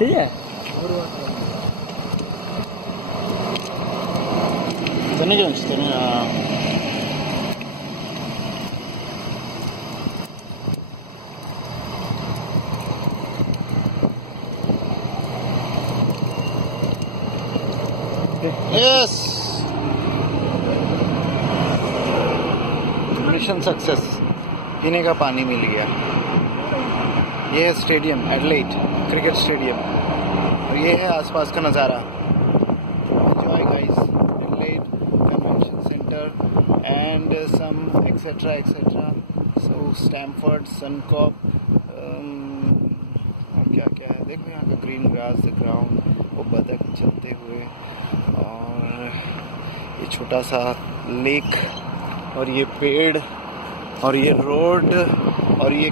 ठीक है Tony Jones, Tony. Yes. Mission success. पीने का पानी मिल गया. ये है स्टेडियम एडलेड क्रिकेट स्टेडियम और ये है आसपास का नज़ारा. Enjoy guys. Adelaide Convention Center and some etc. So Stamford, Suncorp और क्या क्या है देखो यहाँ का ग्रीन ग्रास दिख रहा हूँ वो बतख चलते हुए और ये छोटा सा लेक और ये पेड़ और ये रोड और ये